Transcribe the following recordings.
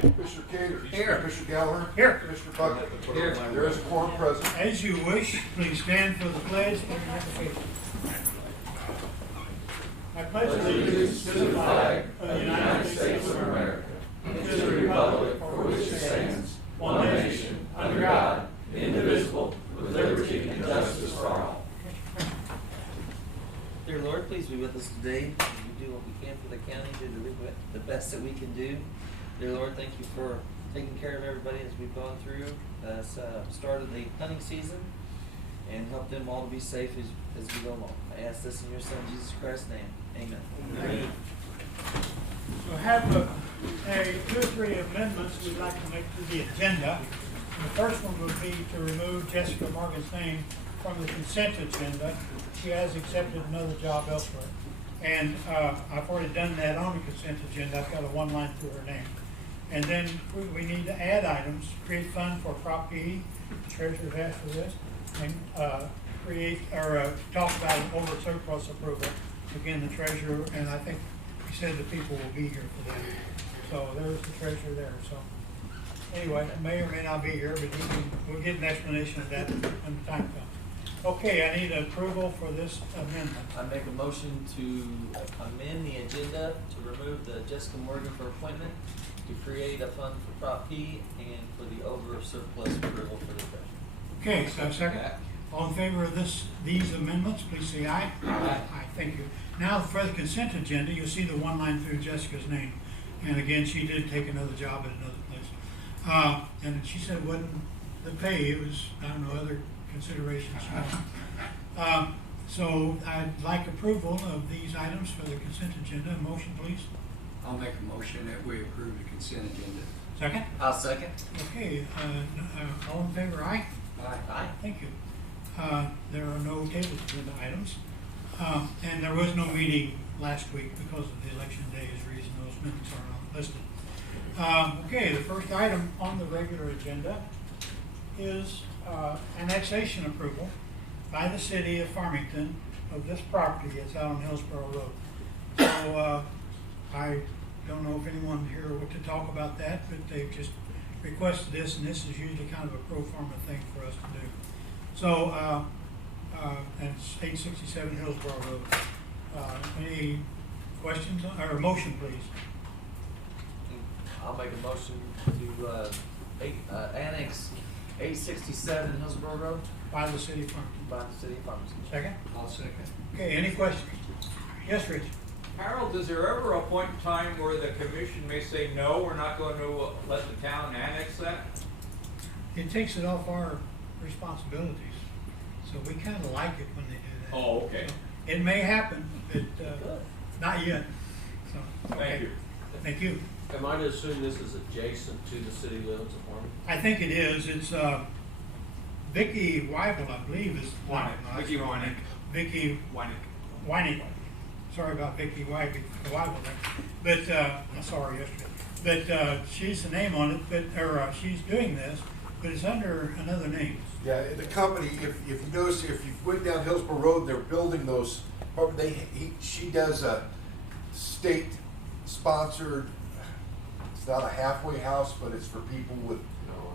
Commissioner Cater. Here. Commissioner Gallagher. Here. Commissioner Buckett. Here. There is a quorum present. As you wish, please stand for the pledge and your application. I pledge allegiance to the flag of the United States of America, and to the republic for which it stands, one nation, under God, indivisible, with liberty and justice for all. Dear Lord, please be with us today. We do what we can for the county, do the best that we can do. Dear Lord, thank you for taking care of everybody as we've gone through start of the hunting season, and help them all to be safe as we go along. I ask this in your Son, Jesus Christ's name. Amen. Amen. So I have two or three amendments we'd like to make to the agenda. And the first one would be to remove Jessica Morgan's name from the consent agenda. She has accepted another job elsewhere. And I've already done that on the consent agenda. I've got a one line through her name. And then we need to add items, create fund for Prop P, the treasurer's asked for this, and talk about an over surplus approval. Again, the treasurer, and I think he said the people will be here for that. So there's the treasurer there. So anyway, may or may not be here, but we'll get an explanation of that when the time comes. Okay, I need approval for this amendment. I make a motion to amend the agenda to remove the Jessica Morgan for appointment, to create a fund for Prop P, and for the over surplus approval for the treasurer. Okay, so second. All in favor of these amendments, please say aye. Aye. Aye, thank you. Now for the consent agenda, you'll see the one line through Jessica's name. And again, she did take another job at another place. And she said it wasn't the pay, it was, I don't know, other considerations. So I'd like approval of these items for the consent agenda. A motion, please. I'll make a motion that we approve the consent agenda. Second? I'll second. Okay, all in favor, aye? Aye. Aye. Thank you. There are no table agenda items. And there was no meeting last week because of the election day is the reason those minutes are not listed. Okay, the first item on the regular agenda is annexation approval by the city of Farmington of this property. It's out on Hillsborough Road. So I don't know if anyone here would to talk about that, but they've just requested this, and this is usually kind of a pro forma thing for us to do. So, and it's 867 Hillsborough Road. Any questions or a motion, please? I'll make a motion to annex 867 Hillsborough Road By the city of Farmington. by the city of Farmington. Second? I'll second. Okay, any questions? Yes, Rich? Harold, is there ever a point in time where the commission may say, no, we're not going to let the town annex that? It takes it off our responsibilities. So we kind of like it when they do that. Oh, okay. So it may happen, but not yet. So, okay. Thank you. Thank you. Am I to assume this is adjacent to the city limits of Farmington? I think it is. It's Vicky Weibel, I believe, is Vicky Weinig. Vicky Weinig. Sorry about Vicky Weibel there. But I saw her yesterday. But she's the name on it. But she's doing this, but it's under another name. Yeah, the company, if you notice, if you went down Hillsborough Road, they're building those, she does a state-sponsored, it's not a halfway house, but it's for people with,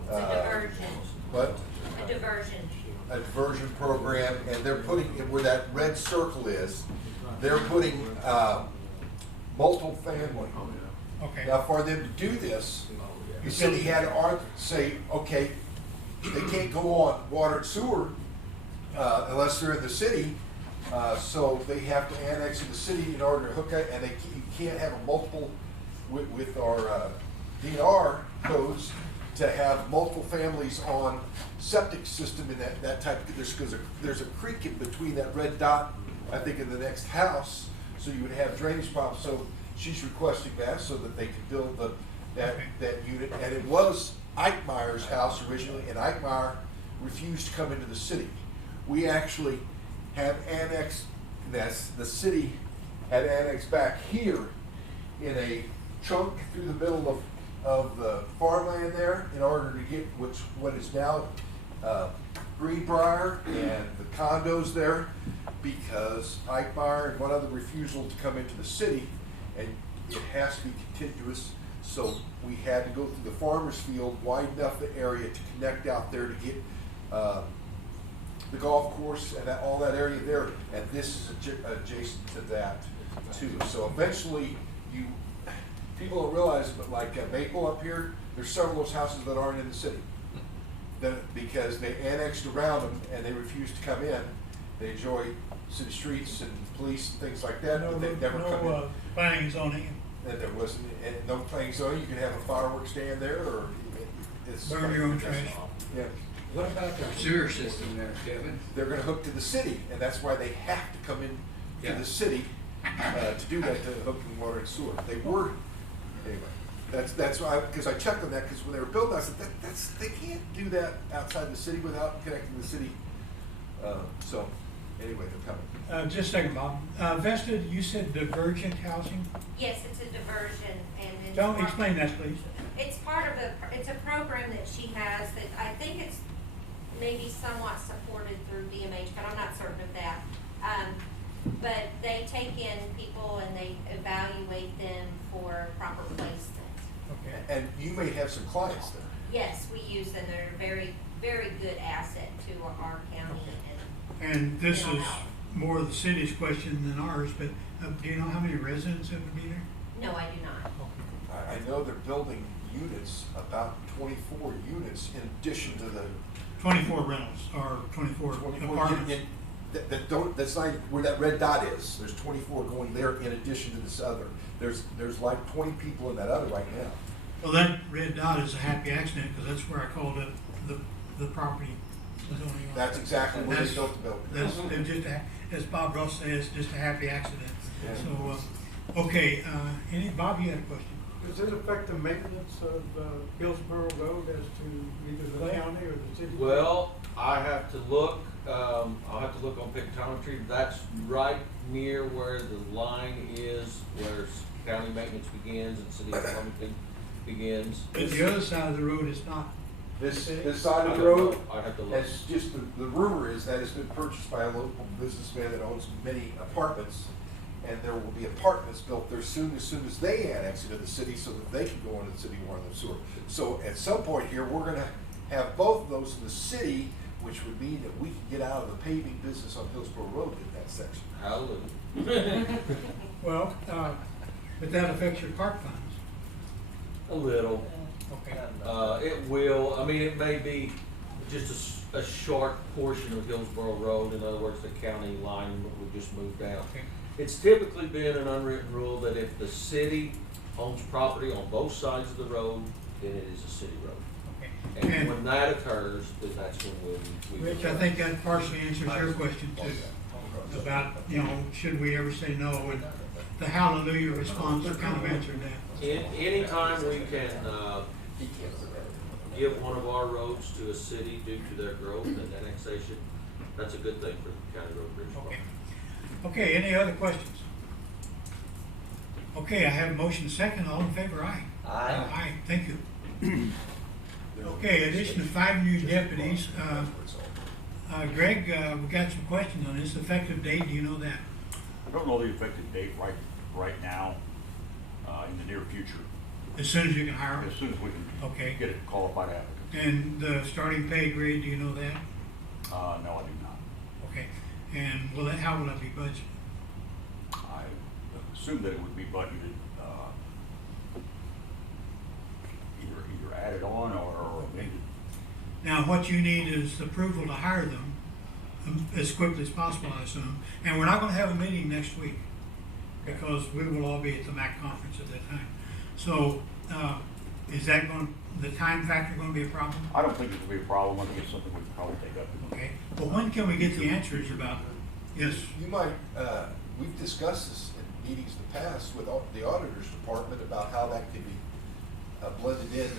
It's a diversion. what? A diversion. A diversion program, and they're putting, where that red circle is, they're putting, multiple family. Okay. Now, for them to do this, the city had to say, okay, they can't go on water and sewer unless they're in the city. So they have to annex in the city in order to hook up, and you can't have a multiple with our DNR codes to have multiple families on septic system in that type of, because there's a creek in between that red dot, I think, in the next house, so you would have drainage problems. So she's requesting that so that they could build that unit, and it was Ike Meyer's house originally, and Ike Meyer refused to come into the city. We actually have annexed this, the city had annexed back here in a chunk through the middle of the farmland there in order to get what is now Greenbrier and the condos there, because Ike Meyer and one other refusal to come into the city, and it has to be contiguous. So we had to go through the farmer's field, widen up the area to connect out there to get, the golf course and all that area there, and this is adjacent to that too. So eventually, people don't realize, but like Maple up here, there's several of those houses that aren't in the city. Because they annexed around them and they refused to come in. They enjoy city streets and police and things like that, but they never come in. Planning and zoning. And there wasn't, and no playing zone, you can have a fireworks stand there, or it's. Burn your own trash. Yeah. What about their sewer system there, Kevin? They're gonna hook to the city, and that's why they have to come in to Yeah. the city, to do that, to hook in water and sewer. They were, anyway, that's why, because I checked on that, because when they were building, I said, they can't do that outside the city without connecting the city. So, anyway, they're coming. Just a second, Bob. Vested, you said divergent housing? Yes, it's a diversion and it's. Don't explain that, please. It's part of it's a program that she has that I think it's maybe somewhat supported through DMH, but I'm not certain of that. But they take in people and they evaluate them for proper placement. Okay. And you may have some clients there. Yes, we use them. They're a very, very good asset to our county And this Mental is health. more of the city's question than ours, but do you know how many residents it would be there? No, I do not. I know they're building units, about 24 units in addition to the 24 rentals or 24 apartments. That's not where that red dot is. There's 24 going there in addition to this other. There's like 20 people in that other right now. Well, that red dot is a happy accident because that's where I called it the property zoning. That's exactly where they built the building. That's it's just as Bob Ross says, just a happy accident. Yeah. So, okay, Bob, you had a question? Does it affect the maintenance of Hillsborough Road as to either the county or the city? Well, I have to look, I'll have to look on pictometry. That's right near where the line is, where county maintenance begins and city of Farmington begins. But the other side of the road is not. This side of the road, I have to look. it's just, the rumor is that it's been purchased by a local businessman that owns many apartments. And there will be apartments built there as soon as they annex into the city so that they can go into the city water and sewer. So at some point here, we're gonna have both of those in the city, which would mean that we can get out of the paving business on Hillsborough Road in that section. Hallelujah. Well, but that affects your park funds. A little. Okay. It will, I mean, it may be just a short portion of Hillsborough Road. In other words, the county line would just move down. Okay. It's typically been an unwritten rule that if the city owns property on both sides of the road, then it is a city road. Okay. And when that occurs, then that's when we. Rich, I think that partially answers your question too, about, should we ever say no? And the hallelujah response kind of answered that. Anytime we can, give one of our roads to a city due to their growth and annexation, that's a good thing for the County Road Bridge Department. Okay, any other questions? Okay, I have a motion second, all in favor, aye. Aye. Aye, thank you. Okay, addition of 5 new deputies. Greg, we got some questions on this. Effective date, do you know that? I don't know the effective date right now, in the near future, As soon as you can hire them? as soon as we can Okay. get a qualified applicant. And the starting pay grade, do you know that? No, I do not. Okay, and how will that be budgeted? I assume that it would be budgeted, either added on or amended. Now, what you need is approval to hire them as quickly as possible, I assume. And we're not gonna have a meeting next week because we will all be at the MAC conference at that time. So, is that the time factor gonna be a problem? I don't think it would be a problem. I think it's something we could probably take up. Okay, well, when can we get the answers about, yes, You might, we've discussed this in meetings in the past with the auditor's department about how that could be blended in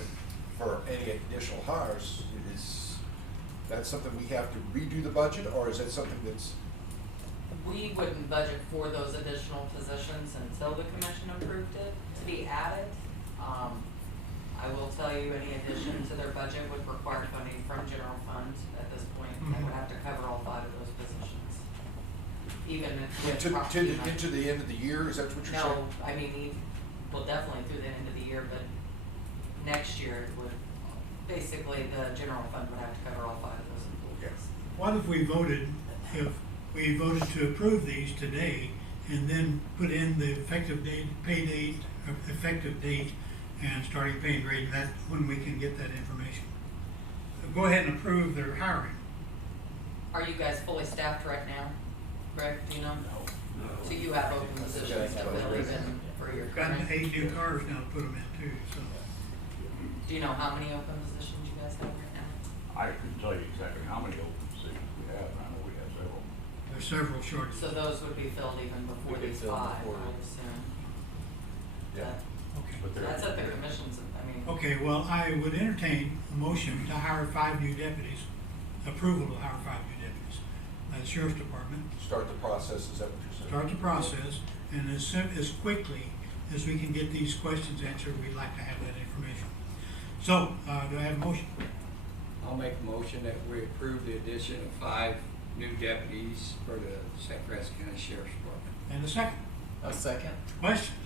for any additional hires. Is that something we have to redo the budget, or is that something that's? We wouldn't budget for those additional positions until the commission approved it to be added. I will tell you, any addition to their budget would require funding from general fund at this point. They would have to cover all 5 of those positions. Even if. with property money. Into the end of the year, is that what you're saying? No, I mean, well, definitely through the end of the year, but next year it would, basically, the general fund would have to cover all 5 of those employees. What if we voted to approve these today and then put in the effective date, pay date, effective date, and starting pay and grade, that, when we can get that information? Go ahead and approve their hiring. Are you guys fully staffed right now, Greg, do you know? So you have open positions to fill even for your Gotten current, 8 new cars now to put them in too, so. do you know how many open positions you guys have right now? I couldn't tell you exactly how many open positions we have, and I know we have several. There's several shortages. So those would be filled even before We could these fill 5, before I it. assume. Yeah. Okay. But they're- That's at the commission's, I mean. Okay, well, I would entertain a motion to hire 5 new deputies, approval to hire 5 new deputies by the sheriff's department. Start the process, is that what you're saying? Start the process, and as quickly as we can get these questions answered, we'd like to have that information. So, do I have a motion? I'll make a motion that we approve the addition of 5 new deputies for the St. Francis County Sheriff's Department. And a second. A second. Questions?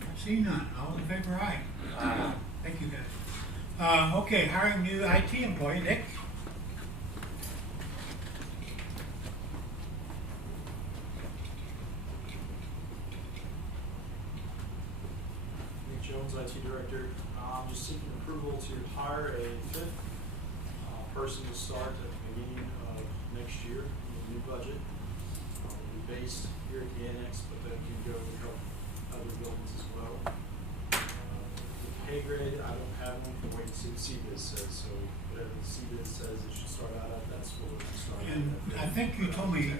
I see none. All in favor, aye. Aye. Thank you, guys. Okay, hiring new IT employee, Nick. Nick Jones, IT Director. I'm just seeking approval to hire a 5th person to start at the beginning of next year in the new budget. Will be based here at the annex, but that can go to help other buildings as well. The pay grade, I don't have one, for wait and see what CBIZ says, so whatever the CBIZ says it should start out at, that's what we're gonna start at. And I think you told me,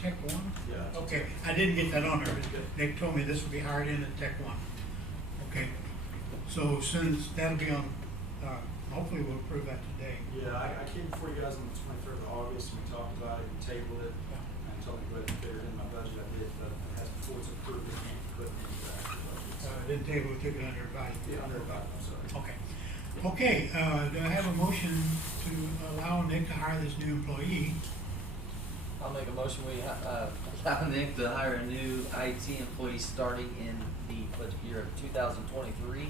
Tech One? Yeah. Okay, I didn't get that on there, but Nick told me this will be hired in at Tech One. Okay, so since that'll be on, hopefully we'll approve that today. Yeah, I came before you guys on the 23rd of August, we talked about it, we tabled it, and told me to go ahead and figure it in my budget, I did, but as before it's approved, it can't be put into the actual budget. So, Didn't table, we took it under advisement. yeah, under advisement, I'm sorry. Okay. Okay, do I have a motion to allow Nick to hire this new employee? I'll make a motion, we, allow Nick to hire a new IT employee starting in the budget year of 2023.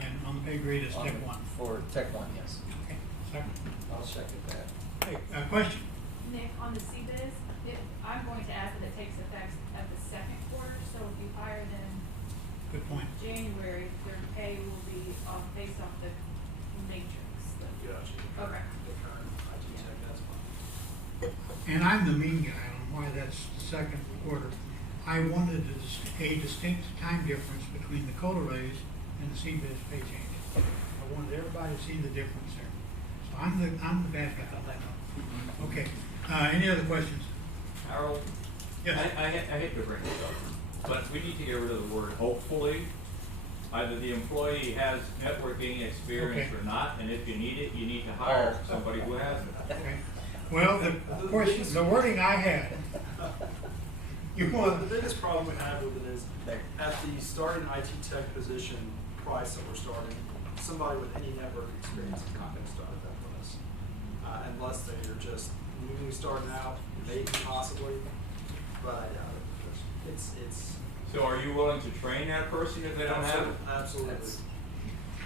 And on the pay grade is Tech One. For Tech One, yes. Okay, second. I'll second that. Okay, question? Nick, on the CBIZ, I'm going to ask that it takes effect at the 2nd quarter, so if you hire them Good point. January, their pay will be based off the matrix. Gotcha. Okay. The current IT tech, that's fine. And I'm the mean guy on why that's the 2nd quarter. I wanted a distinct time difference between the COLA raise and the CBIZ pay change. I wanted everybody to see the difference there. So I'm the bad guy on that one. Okay, any other questions? Harold? Yes. I hate to bring this up, but we need to get rid of the word hopefully. Either the employee has networking experience Okay. or not, and if you need it, you need to hire somebody who has it. Okay. Well, the question, the wording I had, you Well, want, the biggest problem we have with it is, at the starting IT tech position price that we're starting, somebody with any network experience is not gonna start at that price. Unless they're just newly starting out, maybe possibly, but I doubt it. It's. So are you willing to train that person if they don't have it? Absolutely.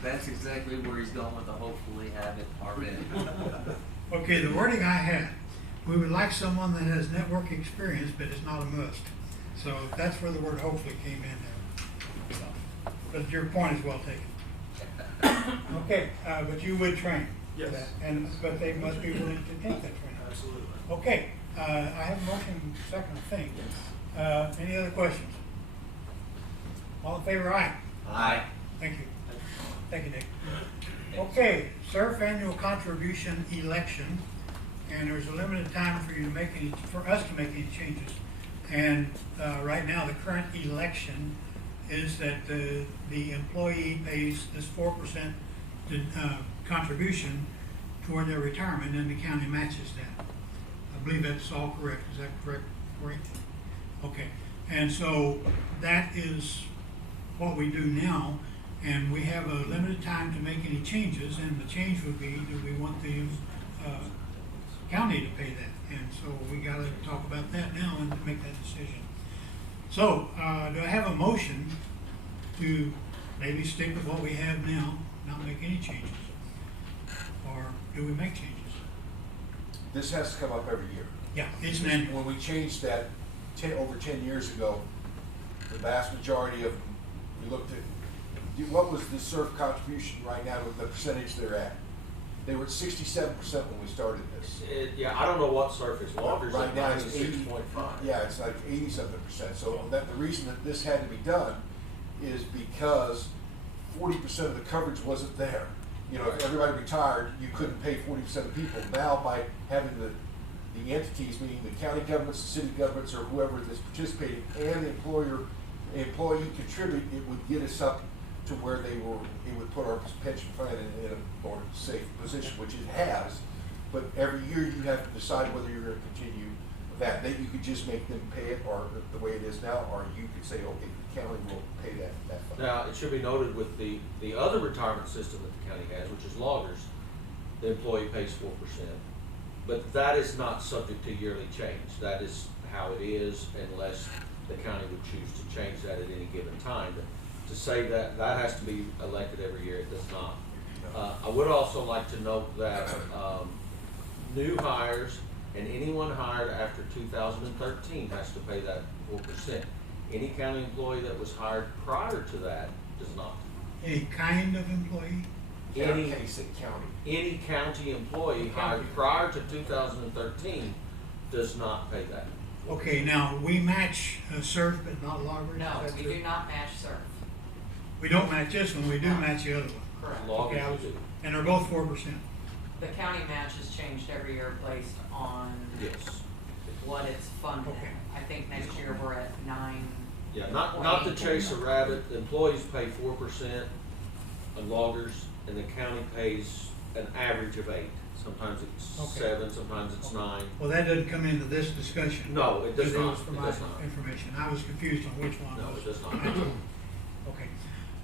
That's exactly where he's going with the hopefully have it already. okay, the wording I had, we would like someone that has network experience, but it's not a must. So that's where the word hopefully came in there. So, but your point is well taken. Okay, but you would train for Yes. that, but they must be willing to take that training. Absolutely. Okay, I have a motion second, I think. Any other questions? All in favor, aye. Aye. Thank you. Thank you, Nick. Okay, SURF annual contribution election, and there's a limited time for you to make any, for us to make any changes. And right now, the current election is that the employee pays this 4% contribution toward their retirement, and the county matches that. I believe that's all correct. Is that correct? Okay, and so that is what we do now, and we have a limited time to make any changes, and the change would be, do we want the county to pay that? And so we gotta talk about that now and make that decision. So, do I have a motion to maybe stick with what we have now, not make any changes? Or do we make changes? This has to come up every year. Yeah, it's an annual. When we changed that over 10 years ago, the vast majority of them, we looked at, what was the SURF contribution right now with the percentage they're at? They were at 67% when we started this. Yeah, I don't know what surface, Walker's Right at now it's 96.5. Yeah, it's like 80-something%. So that the reason that this had to be done is because 40% of the coverage wasn't there. You know, if everybody retired, you couldn't pay 40% of people. Now, by having the entities, meaning the county governments, the city governments, or whoever is participating, and the employee contribute, it would get us up to where it would put our pension plan in a more safe position, which it has. But every year you have to decide whether you're going to continue that. That you could just make them pay it, or the way it is now, or you could say, okay, the county will pay that fund. Now, it should be noted with the other retirement system that the county has, which is loggers, the employee pays 4%. But that is not subject to yearly change. That is how it is unless the county would choose to change that at any given time. But to say that that has to be elected every year, it does not. I would also like to note that new hires and anyone hired after 2013 has to pay that 4%. Any county employee that was hired prior to that does not. Any kind of employee? Any county. Any county employee hired prior to 2013 does not pay that. Okay, now, we match SURF, but not loggers? No, Is that we true? do not match SURF. We don't match this one, we do No. match the other one. Correct. Loggers Okay, do. and they're both 4%. The county match is changed every year based on Yes. what it's funded. Okay. I think next year we're at 9. Yeah, not to chase a rabbit, the employees pay 4% on loggers, and the county pays an average of 8. Sometimes it's Okay. 7, sometimes it's 9. Well, that doesn't come into this discussion. No, it does Because not. was for It my does not. information. I was confused on which one No, was. it does not. Okay.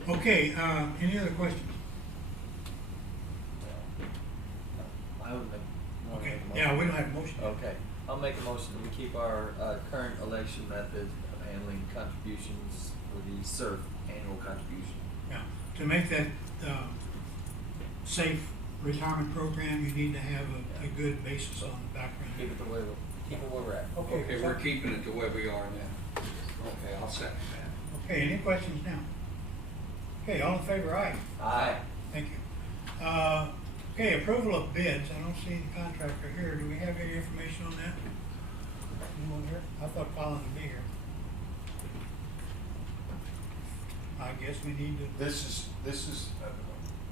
Okay, any other questions? I would make. wanna Okay, make a motion. yeah, we don't have a motion. Okay, I'll make a motion, we keep our, current election method of handling contributions for the SURF annual contribution. Yeah, to make that, safe retirement program, you need to have a good basis on the background. Keep it the way, keep it where we're at. Okay, we're keeping it the way we are now. Okay, I'll second that. Okay, any questions now? Okay, all in favor, aye. Aye. Thank you. Okay, approval of bids. I don't see the contractor here. Do we have any information on that? Anyone here? I thought Colin would be here. I guess we need to. This is,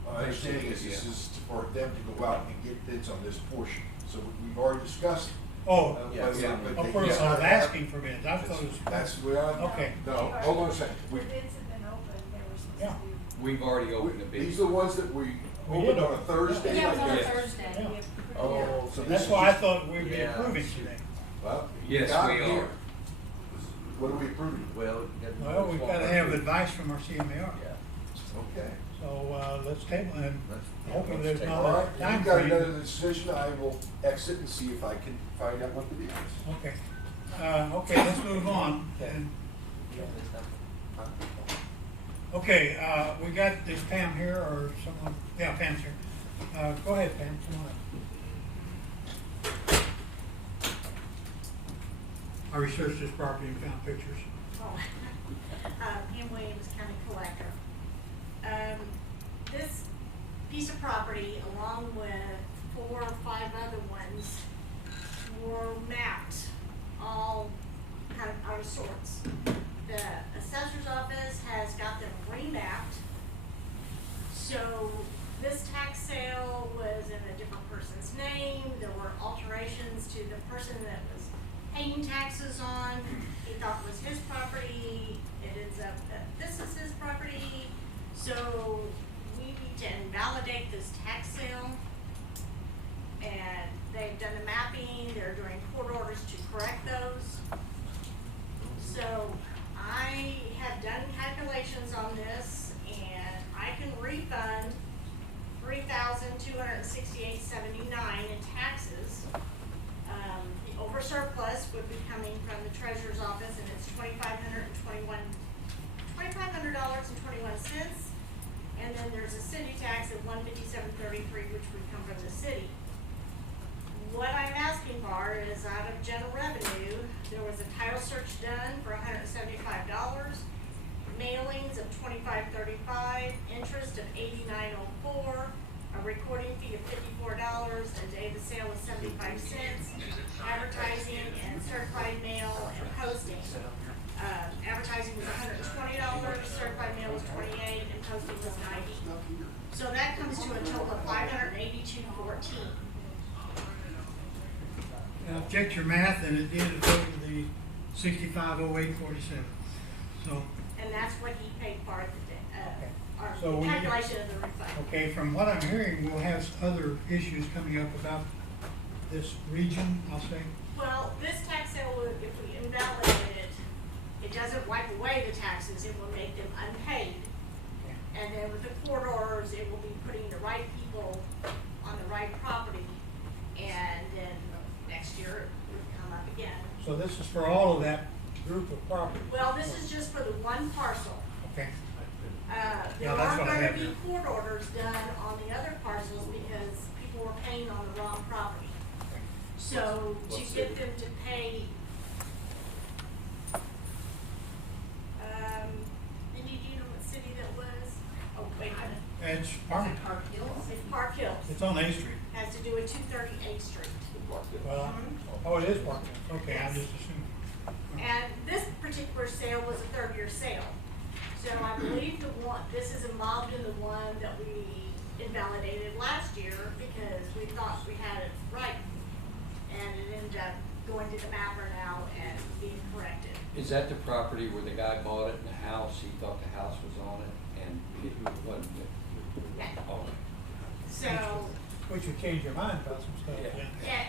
my understanding is this is for them to go out and get bids on this portion. So we've already discussed. Oh, Yeah, but yeah. they- of course, I was asking for bids. I thought it was. That's where I'm. Okay. No, hold on a second. The bids have been open, they were supposed Yeah. to be. We've already opened the bid. These are the ones that we We opened did. on a Thursday? Yeah, it was on like a this? Thursday. Yeah. We approved it. Oh, so this That's is why I just- thought we'd be Yeah. approving today. Well, Yes, got we it are. here. What are we approving? Well, you got. Well, we've got to have advice from our CMAR. Yeah. Okay. So, let's table it. Let's- Hopefully let's there's take- not All a right, time you've got frame. another decision. I will exit and see if I can find out what the deal is. Okay. Okay, let's move on. And, Yeah, this time. okay, we got, is Pam here or someone? Yeah, Pam's here. Go ahead, Pam, come on up. I researched this property and found pictures. Oh, Pam Williams, County Collector. This piece of property, along with 4 or 5 other ones, were mapped, all kind of out of sorts. The assessor's office has got them remapped. So this tax sale was in a different person's name. There were alterations to the person that was paying taxes on. He thought it was his property. It ends up that this is his property. So we need to invalidate this tax sale. And they've done the mapping. They're doing court orders to correct those. So I have done calculations on this, and I can refund $3,268.79 in taxes. The over surplus would be coming from the treasurer's office, and it's $2,521. And then there's a city tax of $157.33, which would come from the city. What I'm asking for is out of general revenue, there was a title search done for $175, mailings of $25.35, interest of $89.04, a recording fee of $54, a day of the sale was 75 cents, advertising and certified mail and posting. Advertising was $120, certified mail was $28, and posting was $90. So that comes to a total of $582.14. I've checked your math and it did equate to the 650847. So, And that's what he paid for at the, or So the we- calculation of the refund. okay, from what I'm hearing, we'll have other issues coming up about this region, I'll say. Well, this tax sale, if we invalidate it, it doesn't wipe away the taxes, it will make them unpaid. And then with the court orders, it will be putting the right people on the right property, and then next year it would come up again. So this is for all of that group of property. Well, this is just for the one parcel. Okay. There Yeah, that's are what I gonna have be here. court orders done on the other parcels because people were paying on the wrong property. So to What get city? them to pay, Mindy, do you know what city that was? Oh, wait a minute. It's Park, It's Park Hills. it's on A Street. Has to do with 238th Street. Well, oh, it is Park Hills. Okay, I just assumed. And this particular sale was a third-year sale. So I believe this is involved in the one that we invalidated last year because we thought we had it right. And it ended up going to the mapper now and being corrected. Is that the property where the guy bought it in the house, he thought the house was on it, and it wasn't? Yeah. Oh. So, Which would change your mind about some stuff. Yeah.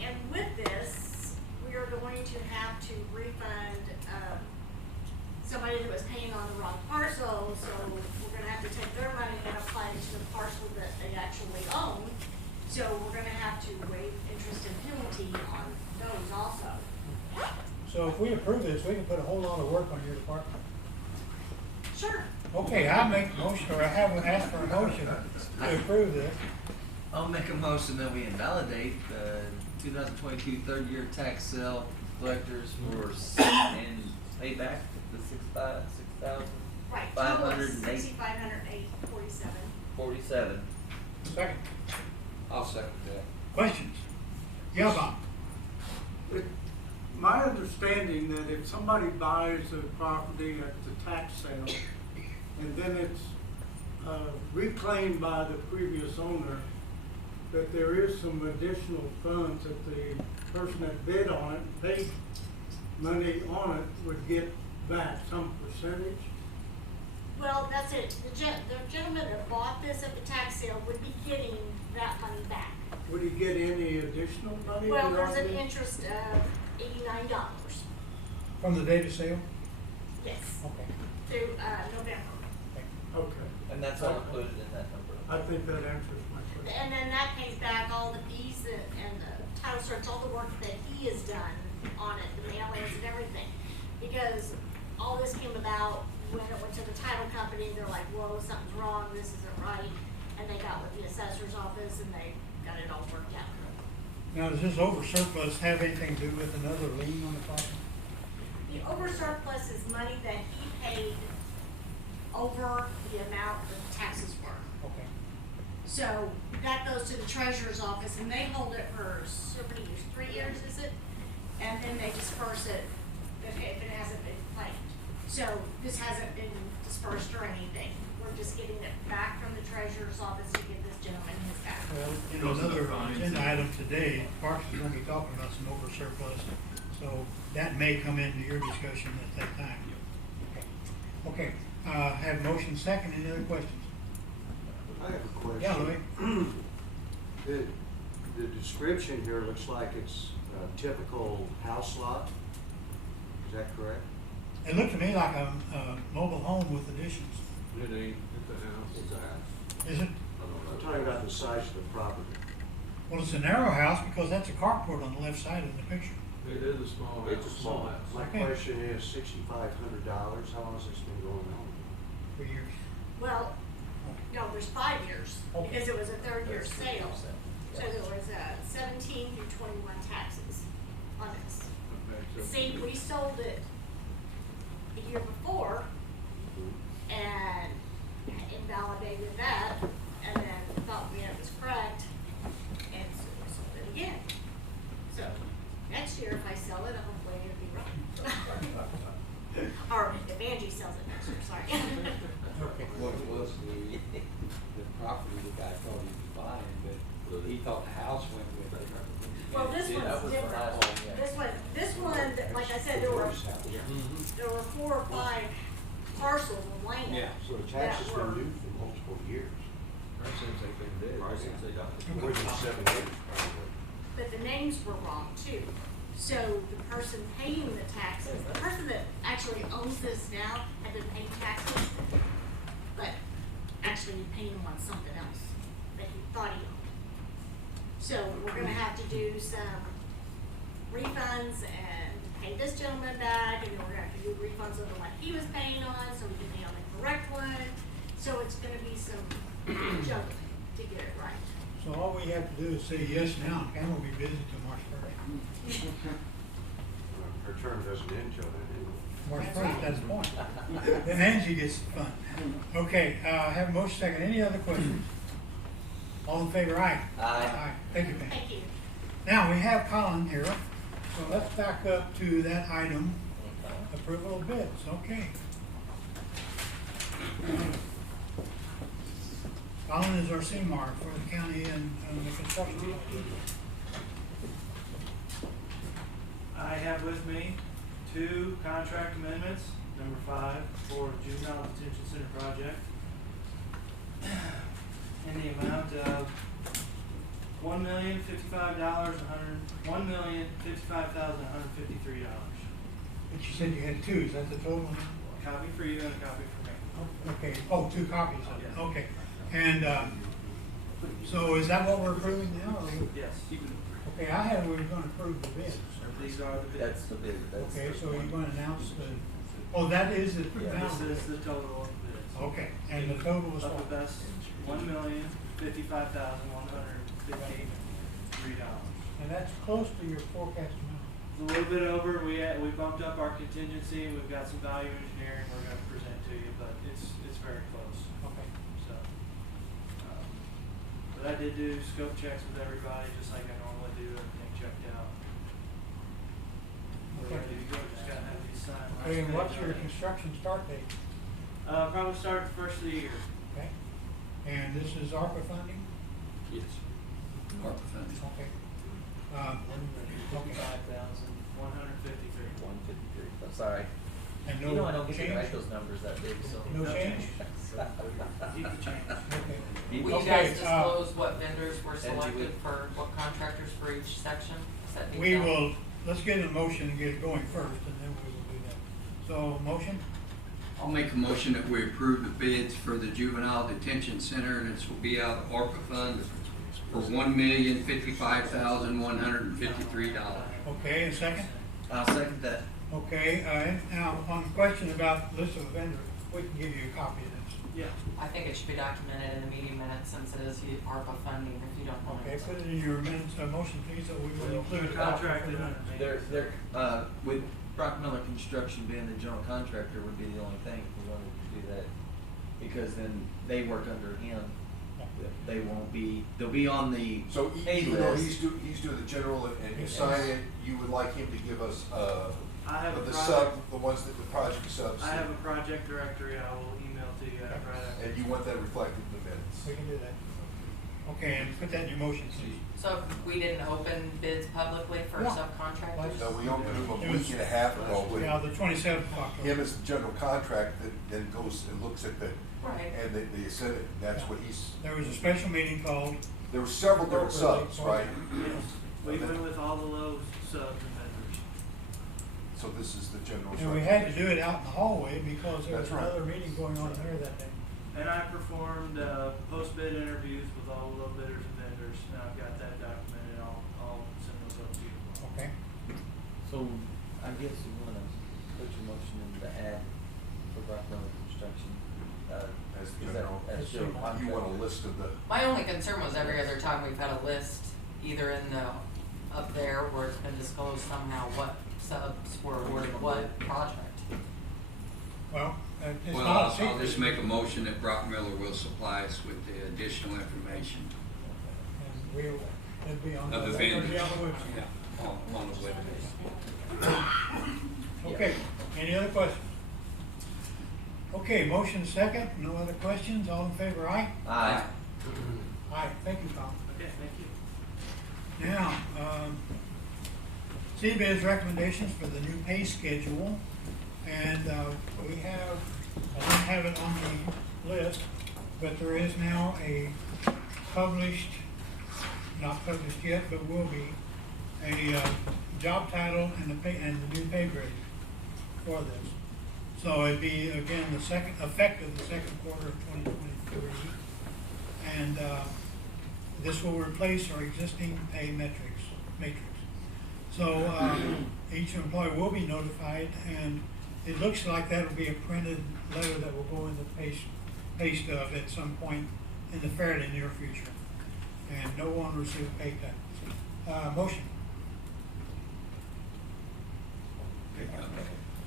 and with this, we are going to have to refund, somebody that was paying on the wrong parcel, so we're gonna have to take their money and apply it to the parcel that they actually own. So we're gonna have to waive interest and penalty on those also. So if we approve this, we can put a whole lot of work on your department. Sure. Okay, I'll make a motion, or I haven't asked for a motion to approve this. I'll make a motion that we invalidate the 2022 third-year tax sale collectors and pay back the $6,000. Right, total of 508. $6,508.47. Second. I'll second that. Questions? Yeah, Bob? My understanding that if somebody buys a property at the tax sale and then it's reclaimed by the previous owner, that there is some additional funds that the person that bid on it, paid money on it, would get back some percentage? Well, that's it. The gentleman that bought this at the tax sale would be getting that money back. Would he get any additional money? Well, there's beyond an this? interest of $89. From the date of sale? Yes, Okay. through, November. Okay, And that's all included in that number. I think that answers my question. And then that pays back all the fees and the title search, all the work that he has done on it, the mailings and everything. Because all this came about when it went to the title company, they're like, whoa, something's wrong, this isn't right. And they got with the assessor's office and they got it all worked out. Now, does this over surplus have anything to do with another lien on the property? The over surplus is money that he paid over the amount that the taxes were. Okay. So that goes to the treasurer's office and they hold it for so many years, 3 years, is it? And then they disperse it if it hasn't been claimed. So this hasn't been dispersed or anything. We're just getting it back from the treasurer's office to give this gentleman his back. Well, in another agenda item today, Parks is gonna be talking about some over surplus, so that may come into your discussion at that time. Okay, have motion second, any other questions? I have a question. Yeah, Louis? The description here looks like it's a typical house lot. Is that correct? It looked to me like a mobile home with additions. It ain't. It's a house. It's a house. Is it? I'm talking about the size of the property. Well, it's a narrow house because that's a carport on the left side of the picture. It is a small house. It's a small house. My Okay. question is $6,500, how long has this been going on? For years. Well, no, there's 5 years, Okay. because it was a third year That's sale. 50%. So there was 17 through 21 taxes on this. Okay, so- See, we sold it the year before and invalidated that, and then thought we had this correct, and so we sold it again. So next year, if I sell it, hopefully it'll be right. Or if Angie sells it next year, sorry. What was the property the guy thought he was buying, but he thought the house went with it. Well, this That one's was the different. last one, yeah. This one, like I said, there were Mm-hmm. 4 or 5 parcels of land. Yeah. So the tax has been due for multiple years, Right since they've been dead, right since they died. more than 7 years probably. But the names were wrong too. So the person paying the taxes, the person that actually owns this now had been paying taxes, but actually paying them on something else that he thought he owned. So we're gonna have to do some refunds and pay this gentleman back, and then we're gonna have to do refunds on the one he was paying on, so we can pay on the correct one. So it's gonna be some juggling to get it right. So all we have to do is say yes now, and we'll be busy till March 1st. Her term doesn't end till then anyway. March That's 1st, right. that's the point. Then Angie gets the fun. Okay, have a motion second. Any other questions? All in favor, aye? Aye. Thank you, Pam. Thank you. Now, we have Colin here, so let's back up to that item, approval of bids, okay. Colin is our CMAR for the county and the construction. I have with me 2 contract amendments, number 5 for juvenile detention center project. In the amount of $1,055,153. But you said you had 2, is that the total? Copy for you and a copy for me. Okay, oh, 2 copies of it, Yeah. okay. And, so is that what we're approving now, or? Yes. Okay, I had, we were gonna approve the bids. These are the bids. That's the bid, that's. Okay, the so you're one. gonna announce the, oh, that is the. Yeah, This is the total of the bids. Okay, and the total is Of what? the best, $1,055,153. And that's close to your forecast amount. It's a little bit over, we bumped up our contingency, we've got some value engineering we're gonna present to you, but it's very close, Okay. so. But I did do scope checks with everybody, just like I normally do, everything checked out. We're ready to go, just gotta have these signed. last Okay, and what's page your on it. construction start date? Probably start the first of the year. Okay, and this is ARPA funding? Yes. ARPA funding. Okay. Okay, 55,153. 153, I'm sorry. and You know, I no don't get to change? write those numbers that big, so. No change? Keep the change. Okay. Will you Okay, guys disclose what vendors were and you selected would- for, what contractors for each section? Is that We detailed? will, let's get a motion and get it going first, and then we will do that. So, motion? I'll make a motion that we approve the bids for the juvenile detention center, and this will be out of ARPA funds for $1,055,153. Okay, and second? I'll second that. Okay, now, on the question about list of vendors, we can give you a copy of this. Yeah. I think it should be documented in the meeting minutes since it is ARPA funding, if you don't mind. Okay, put it in your minutes, motion please, so we will include a copy. Contracted under me. They're, with Brock Miller Construction being the general contractor would be the only thing if we wanted to do that. Because then they work under him. They won't be, they'll be on the So pay even though list. he's doing the general and you sign it, you would like him to give us, I have a the project, the ones that the project subs. I have a project directory I will email to you right after. And you want that reflected in the minutes. We can do that. Okay, and put that in your motion, please. So we didn't open bids publicly for Yeah. subcontractors? No, we opened them a week and a half ago with Yeah, the 27th of October. him as the general contract that then goes and looks at the, Right. and they said it, that's what he's, There was a special meeting called, there were several different subs, right? Yes, we went with all the low subs and vendors. So this is the general. and we had to do it out in the hallway because there was That's right. another meeting going on there that day. And I performed, post-bid interviews with all the low bidders and vendors others, and I've got that documented, I'll send those up to you. Okay, So, I guess you wanna put your motion in the ad for Rock Miller Construction, As is you that, know, that's you your contract? you want a list of the, My only concern was every other time we've had a list, either in the, up there where it's been disclosed somehow what subs were awarded what project. well, it's Well, not a I'll secret. just make a motion that Brock Miller will supply us with the additional information And we'll, it'll be on the, of the it'll be vendors. on the website. Yeah, on the webpage. Okay, any other questions? Okay, motion second, no other questions, all in favor, aye? Aye. Aye, thank you, Tom. Okay, thank you. Now, CBIZ recommendations for the new pay schedule, and, we have, I don't have it on the list, but there is now a published, not published yet, but will be, a, job title and the pay, and the new pay grade for this. So it'd be, again, effective the second quarter of 2023. And this will replace our existing pay matrix. So each employee will be notified, and it looks like that'll be a printed letter that will go in the pay stub at some point in the fairly near future. And no one will receive a pay cut. Motion.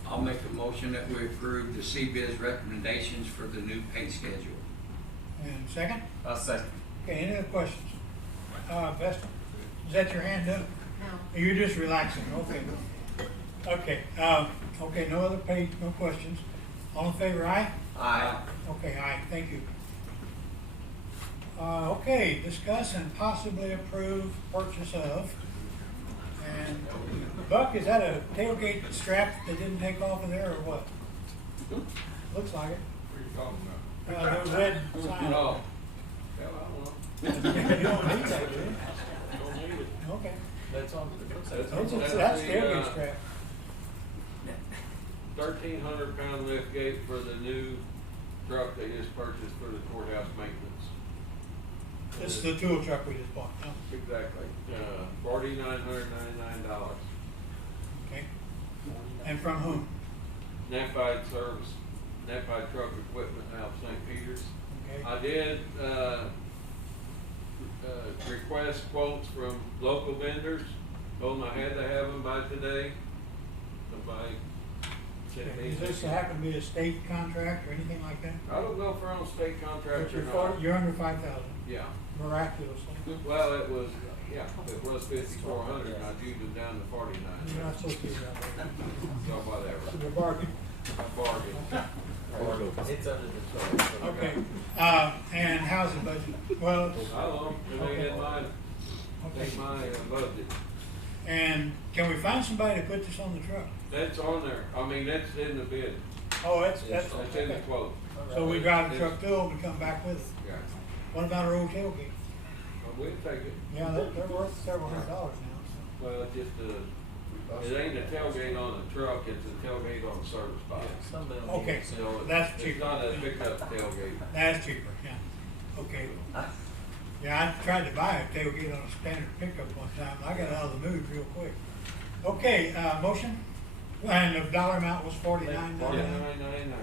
I'll make a motion that we approve the CBIZ recommendations for the new pay schedule. And second? I'll second. Okay, any other questions? Vesta, is that your hand up? No. You're just relaxing, okay. Okay, okay, no other no questions. All in favor, aye? Aye. Okay, aye, thank you. Okay, discuss and possibly approve purchase of. And Buck, is that a tailgate strap that didn't take off of there or what? Looks like it. What are you talking about? The red sign. No. Yeah, I don't know. You don't need that, do you? Don't need it. Okay. That's on, it looks like it's That's on. that's tailgate strap. 1,300-pound lift gate for the new truck they just purchased for the courthouse maintenance. This is the tool truck we just bought, huh? Exactly, $4,999. Okay. And from whom? Napide Service, Napide Truck Equipment out of St. Peters. Okay. I did, request quotes from local vendors, told them I had to have them by today. Somebody said they. Does this happen to be a state contract or anything like that? I don't know if we're on state But contract or you're, not. you're under 5,000, Yeah, miraculously. well, it was, yeah, it was 5,400, and I used them down to 49. You're not supposed to do that. So whatever, You're bargaining. I bargained. It's under the truck. Okay, and how's the budget? Well, I don't know, it ain't in my, okay. ain't my budget. And can we find somebody to put this on the truck? That's on there, I mean, that's in the bid, Oh, that's, that's in the okay. quote. So we drive the truck through and come back with it. Yeah, What about our old tailgate? but we'll take it. Yeah, they're worth several $100s now, so. Well, it's just it ain't a tailgate on the truck, it's a tailgate on the service box. Somebody will need Okay, it. So that's it's cheaper. not a pickup tailgate. That's cheaper, yeah. Okay. Yeah, I tried to buy a tailgate on a standard pickup one time. I got out of the mood real quick. Okay, motion, and the dollar amount was $49.99. $49.99.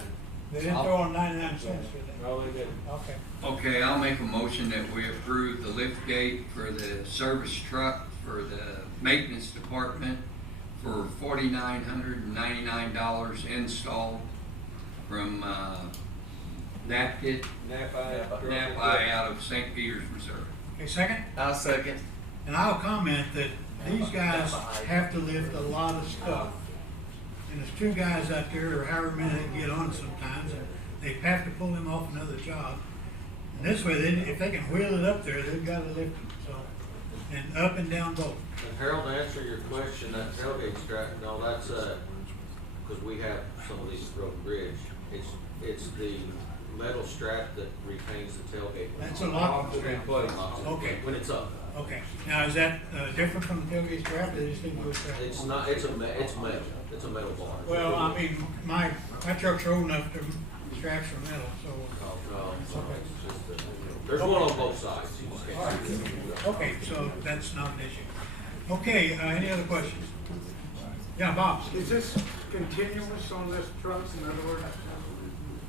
They didn't throw on 99 cents, did they? No, they didn't. Okay. Okay, I'll make a motion that we approve the lift gate for the service truck for the maintenance department for $4,999 installed from, Napkit, Napai out of St. Peters, Missouri. Okay, second? I'll second. And I'll comment that these guys have to lift a lot of stuff. And there's two guys out there, or however many they can get on sometimes, and they have to pull them off another job. And this way, if they can wheel it up there, they've got to lift it, so, and up and down both. And Harold, to answer your question, that tailgate strap, no, that's, because we have some of these road and bridge, it's the metal strap that retains the tailgate. That's a lock Put it in strap. place. Okay. When it's up. Okay, now is that different from the tailgate strap, they just need to strap? It's not, it's metal, it's a metal bar. Well, I mean, my truck's old enough to straps are metal, so. No, it's just There's one on both sides. You just can't All right. see it. Okay, so that's not an issue. Okay, any other questions? Yeah, Bob? Is this continuous on this truck? In other words,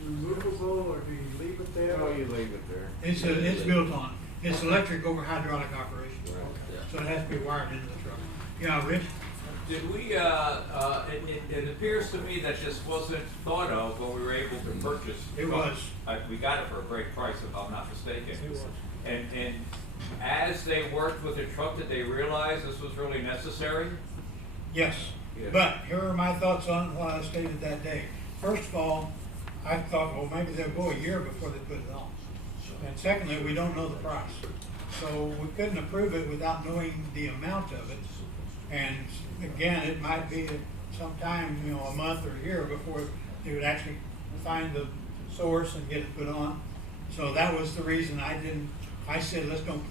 removable, or do you leave it there? Oh, you leave it there. It's built on. It's electric over hydraulic operation. Right, yeah. So it has to be wired into the truck. Yeah, Rich? Did we, it appears to me that this wasn't thought of when we were able to purchase. It was. We got it for a great price, if I'm not mistaken. It was. And as they worked with the truck, did they realize this was really necessary? Yes, Yeah. but here are my thoughts on what I stated that day. First of all, I thought, well, maybe they'll go a year before they put it on. And secondly, we don't know the price. So we couldn't approve it without knowing the amount of it. And again, it might be sometime, a month or a year before they would actually find the source and get it put on. So that was the reason I said, let's don't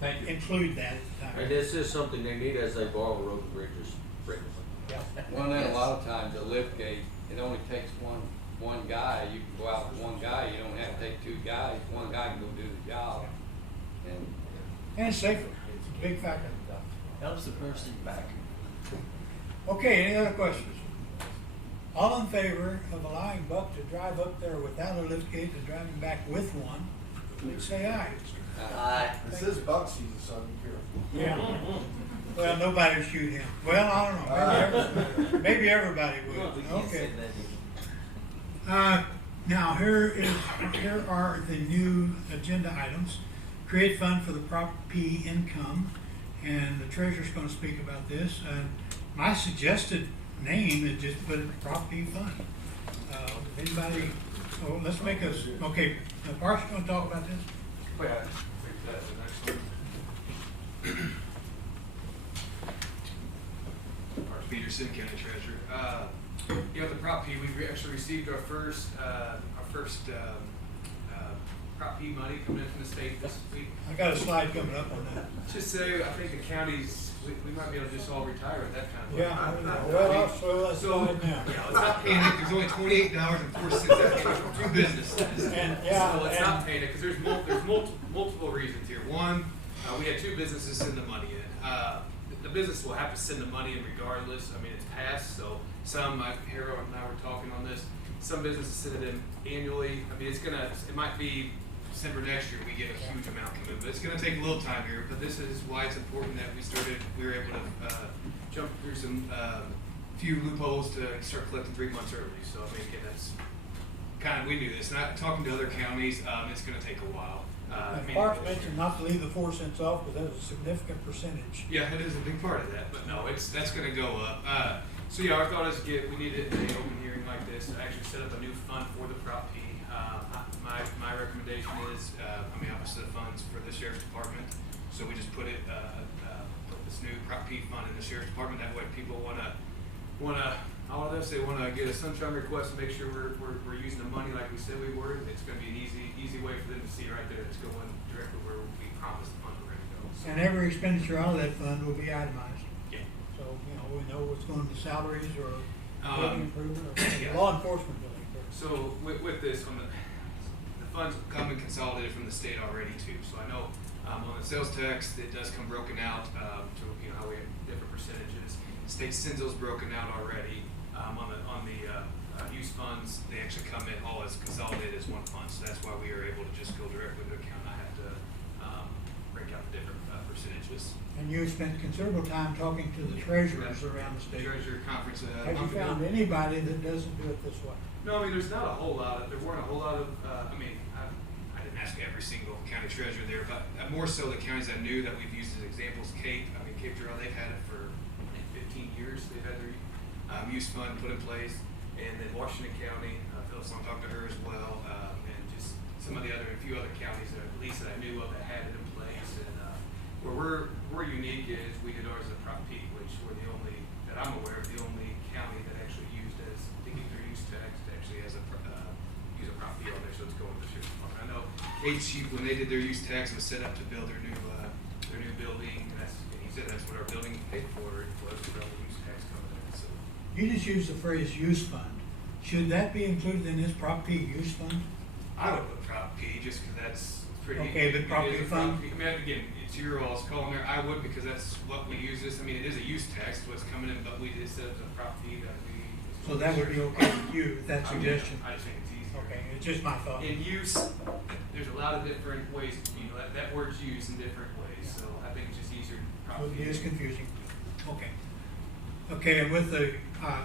Thank you. include that at the time. And this is something they need as they borrow road and bridges frequently. Yeah. Well, then a lot of times a lift gate, it only takes one guy. You can go out with one guy. You don't have to take two guys. One guy can go do the job. And it's safer. It's a big factor. Helps the person back. Okay, any other questions? All in favor of allowing Buck to drive up there without a lift gate and driving back with one, please say aye. Aye. It says Buck season, so be careful. Yeah. Well, nobody would shoot him. Well, I don't know. Maybe everybody We would. can't say Okay. that either. Now, here are the new agenda items. Create fund for the Prop P income, and the treasurer's gonna speak about this. My suggested name is just put it Prop P fund. Anybody, so let's make us, okay, Parks gonna talk about this? Yeah, that's the next one. Art Peterson, County Treasurer. The Prop P, we actually received our first Prop P money coming in from the state this week. I got a slide coming up on that. Just say, I think the counties, we might be able to just all retire at that time. Yeah, well, so let's So, slide now. it's not panic, there's only $28.04 for two businesses. And, yeah, So it's and- not panic, because there's multiple reasons here. One, we had two businesses send the money in. The business will have to send the money in regardless. I mean, it's passed, so some, Harold and I were talking on this, some businesses send it in annually. I mean, it might be December next year, we get a huge amount coming in, but it's gonna take a little time here. But this is why it's important that we were able to jump through some few loopholes to start collecting 3 months early. So I mean, again, that's we knew this. Not talking to other counties, it's gonna take a while. And Parks mentioned not to leave the 4 cents off, because that was a significant percentage. Yeah, it is a big part of that, but no, that's gonna go up. So yeah, our thought is we needed an open hearing like this to actually set up a new fund for the Prop P. My recommendation is, obviously the funds for the sheriff's department, so we just put this new Prop P fund in the sheriff's department. That way, people wanna get a sunshine request and make sure we're using the money like we said we were. It's gonna be an easy way for them to see right there. It's going directly where we promised the funds were gonna go. So, And every expenditure out of that fund will be itemized. yeah. So, we know what's going to salaries or building improvement or yeah. law enforcement building. So with this, the funds come and consolidated from the state already too. So I know on the sales tax, it does come broken out to how we have different percentages. State sends those broken out already. On the use funds, they actually come in all as consolidated as one fund. So that's why we are able to just go directly to account. I have to break out the different percentages. And you spent considerable time talking to the treasurers around the state. Treasurer conference. Have you found anybody that doesn't do it this way? No, there's not a whole lot. There weren't a whole lot of. I didn't ask every single county treasurer there, but more so the counties I knew that we've used as examples. Cape Girardeau, they've had it for 15 years. They've had their use fund put in place, and then Washington County, Phyllis, I talked to her as well, and just a few other counties that at least that I knew of that had it in place. And where we're unique is we did ours as a Prop P, which we're the only that I'm aware of, the only county that actually used as to get their use tax to actually use a Prop P on there, so it's going to the sheriff's department. I know HC, when they did their use tax, was set up to build their new building, and he said that's what our building paid for. It was for all the use tax coming in. So You just used the phrase use fund. Should that be included in this Prop P use fund? I would put Prop P just because that's pretty. Okay, but Prop it is P a fund? I mean, again, it's your all's calling there. I would because that's what we use this. I mean, it is a use tax, what's coming in, but we just said it's a Prop P that we. So that would be okay with you, with that suggestion? I just think it's easier. Okay, it's just my thought. In use, there's a lot of different ways, you know, that word's used in different ways, so I think it's just easier to Prop P. It is confusing. Okay. Okay, and with the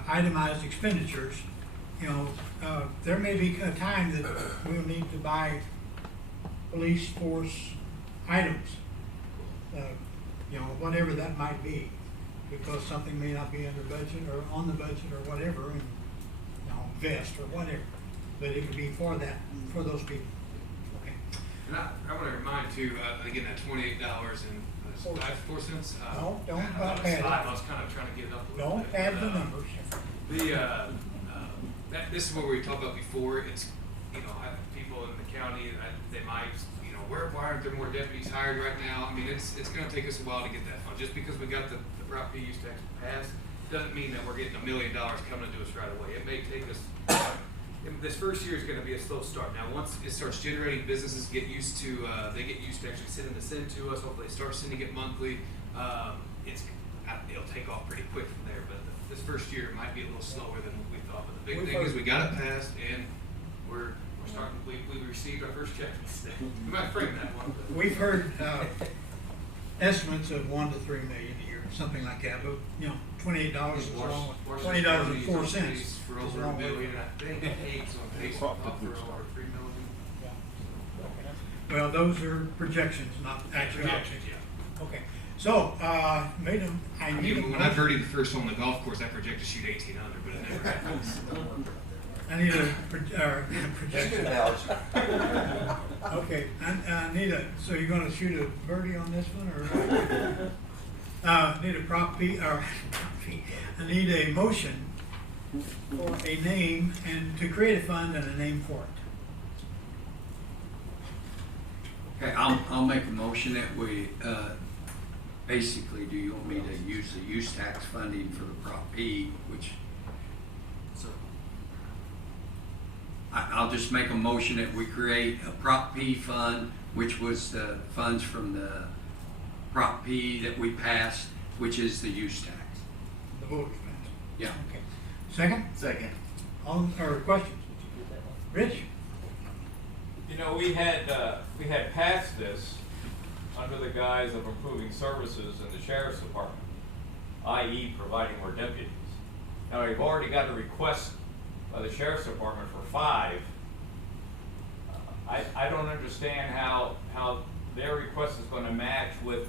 itemized expenditures, you know, there may be a time that we'll need to buy police force items. You know, whatever that might be, because something may not be under budget or on the budget or whatever, and, you know, vest or whatever. But it could be for that, for those people. Okay. And I wanna remind too, again, that $28 and 4 cents. No, don't I thought it was pad it. 5. I was kind of trying to get it up a little Don't bit. add the numbers. This is what we talked about before. It's, you know, people in the county, they might, you know, why aren't there more deputies hired right now? I mean, it's going to take us a while to get that fund. Just because we got the Prop P use tax passed doesn't mean that we're getting $1 million coming to us right away. It may take us. This first year is going to be a slow start. Now, once it starts generating, businesses get used to. They get used to actually sending this in to us. Hopefully, they start sending it monthly. It'll take off pretty quick from there. But this first year might be a little slower than we thought. But the big thing is we got it passed, and we're starting. We received our first check today. We might frame that one. But. We've heard estimates of 1 to 3 million a year, something like that. But you know, $28 is wrong. $20.04 is for over wrong $1 with million. it. I think Hague's on pace for over $3 million. Well, those are projections, not actual. Projections, yeah. Okay, so, made them, I need a When I motion. birdied the first hole on the golf course, I projected to shoot 18 under, but it never happens. I need a projection. Okay, I need so you're gonna shoot a birdie on this one, or? Need a prop P, or, I need a motion for a name and to create a fund and a name for it. Okay, I'll make a motion that we, basically, do you want me to use the use tax funding for the Prop P, which, I'll just make a motion that we create a Prop P fund, which was the funds from the Prop P that we passed, which is the use tax. The voters passed. Yeah. Okay. Second? Second. Or questions? Rich? You know, we had passed this under the guise of improving services in the sheriff's department, i.e. providing more deputies. Now, we've already got a request by the sheriff's department for 5. I don't understand how their request is gonna match with,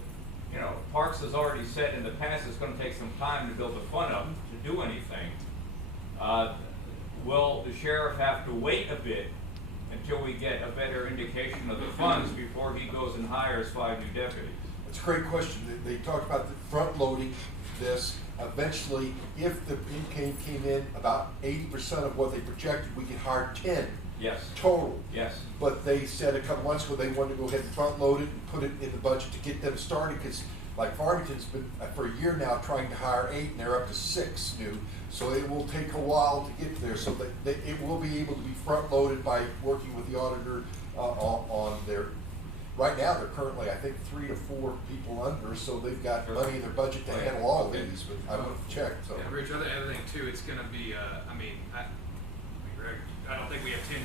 you know, Parks has already said in the past it's gonna take some time to build the fund up to do anything. Will the sheriff have to wait a bit until we get a better indication of the funds before he goes and hires 5 new deputies? It's a great question. They talked about the front loading this. Eventually, if the income came in about 80% of what they projected, we could hire 10 Yes. total. Yes. But they said a couple months ago they wanted to go ahead and front load it and put it in the budget to get them started, because like Farmington's been for a year now trying to hire 8 and they're up to 6 new. So it will take a while to get there. So that it will be able to be front loaded by working with the auditor on their. Right now, they're currently, I think, 3 to 4 people under, so they've got money in their budget to handle all of these, but I would have checked, so. Yeah, Rich, other thing too, it's gonna be, I don't think we have 10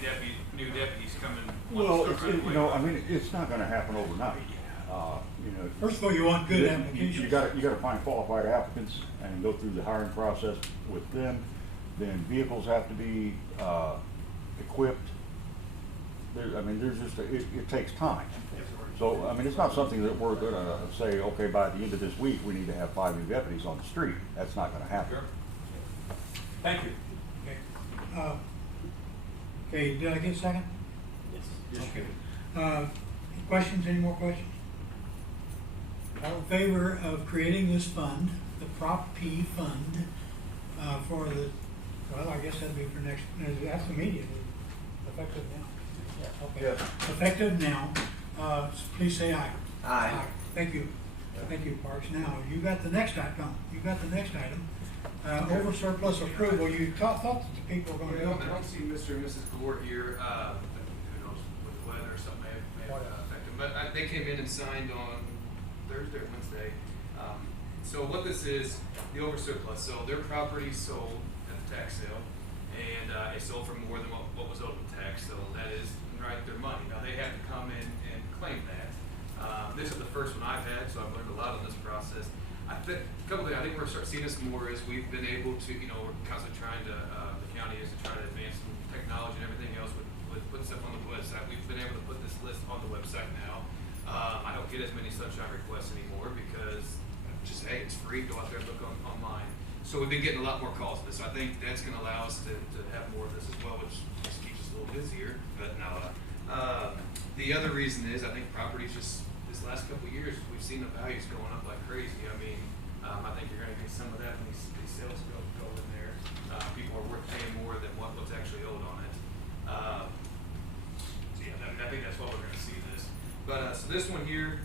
new deputies coming. Well, you know, I mean, it's not gonna happen overnight. You know. First of all, you want good applications. You gotta find qualified applicants and go through the hiring process with them. Then vehicles have to be, equipped. There's just, it takes time. So, I mean, it's not something that we're gonna say, okay, by the end of this week, we need to have 5 new deputies on the street. That's not gonna happen. Sure. Thank you. Okay. Okay, did I get a second? Yes. Okay. Questions, any more questions? All in favor of creating this fund, the Prop P fund, for the, well, I guess that'd be for next, that's immediately, effective now. Okay. Yeah. Effective now, please say aye. Aye. Thank you. Thank you, Parks. Now, you got the next item. Over surplus approval, you thought that the people were gonna Well, go. I don't see Mr. and Mrs. Gore here, who knows they came in and signed on Thursday or Wednesday. So what this is, the over surplus, so their property sold at the tax sale, and it sold for more than what was owed in tax, so that is, right, their money. Now, they have to come in and claim that. This is the first one I've had, so I've learned a lot on this process. I think, a couple things, I think we're gonna start seeing this more as we've been able to, we're constantly trying to, the county is to try to advance some technology and everything else with putting stuff on the website. We've been able to put this list on the website now. I don't get as many sunshine requests anymore because just, hey, it's free, go out there and look online. So we've been getting a lot more calls for this. So I think that's gonna allow us to have more of this as well, which just keeps us a little busier. But no, the other reason is I think properties just, this last couple of years, we've seen the values going up like crazy. I mean, I think you're gonna get some of that when these sales go in there. People are worth paying more than what's actually owed on it. So yeah, I think that's why we're gonna see this. But so this one here,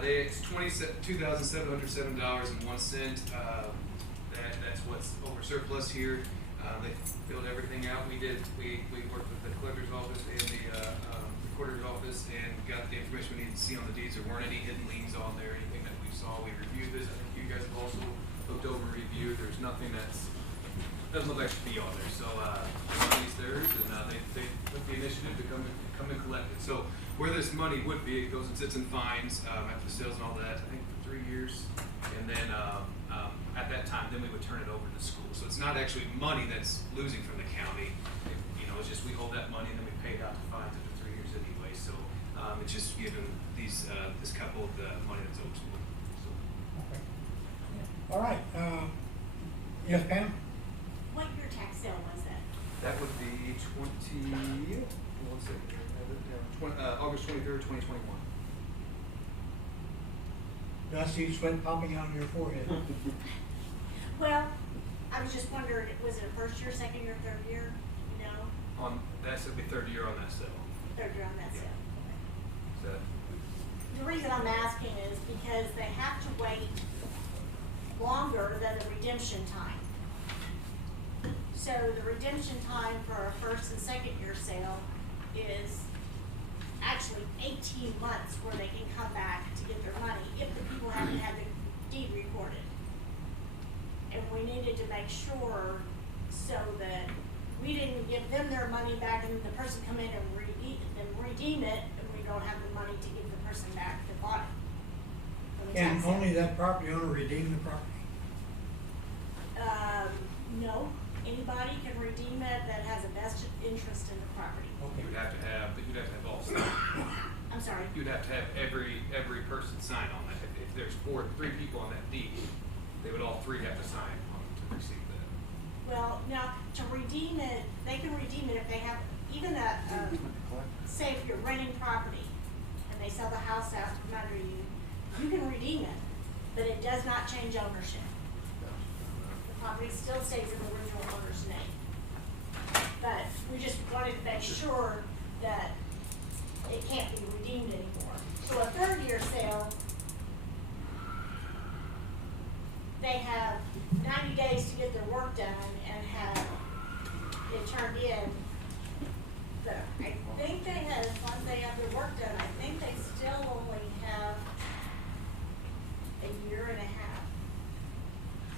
it's $2,707.01. That's what's over surplus here. They filled everything out. We worked with the collector's office and the recorder's office and got the information we needed to see on the deeds. There weren't any hidden liens on there, anything that we saw. We reviewed this. I think you guys have also looked over and reviewed. There's nothing doesn't look like it should be on there. So the money's theirs, and they took the initiative to come and collect it. So where this money would be, it goes and sits in fines after the sales and all that. I think for 3 years, and then at that time, then we would turn it over to the school. So it's not actually money that's losing from the county. It's just we hold that money and then we pay it out to fines after 3 years anyway. So it's just giving this couple the money that's owed to them. So. Okay. All right. Yes, Pam? What year tax sale was that? That would be August 23rd, 2021. Do I see sweat popping out of your forehead? Well, I was just wondering, was it a first year, second year, third year, you know? That'd be third year on that sale. Third year on that sale. So, The reason I'm asking is because they have to wait longer than the redemption time. So the redemption time for a first and second year sale is actually 18 months where they can come back to get their money if the people haven't had the deed recorded. And we needed to make sure so that we didn't give them their money back and the person come in and redeem it, and we don't have the money to give the person back that bought it. Can only that property owner redeem the property? No, anybody can redeem it that has a vested interest in the property. you'd have to have all signed. I'm sorry. You'd have to have every person sign on it. If there's three people on that deed, they would all three have to sign on to receive that. Well, now, to redeem it, they can redeem it if they have, even say if you're renting property and they sell the house out from under you, you can redeem it, but it does not change ownership. The property still stays in the original owner's name. But we just wanted to make sure that it can't be redeemed anymore. So a third year sale, they have 90 days to get their work done and have it turned in. I think they have, once they have their work done, I think they still only have a year and a half.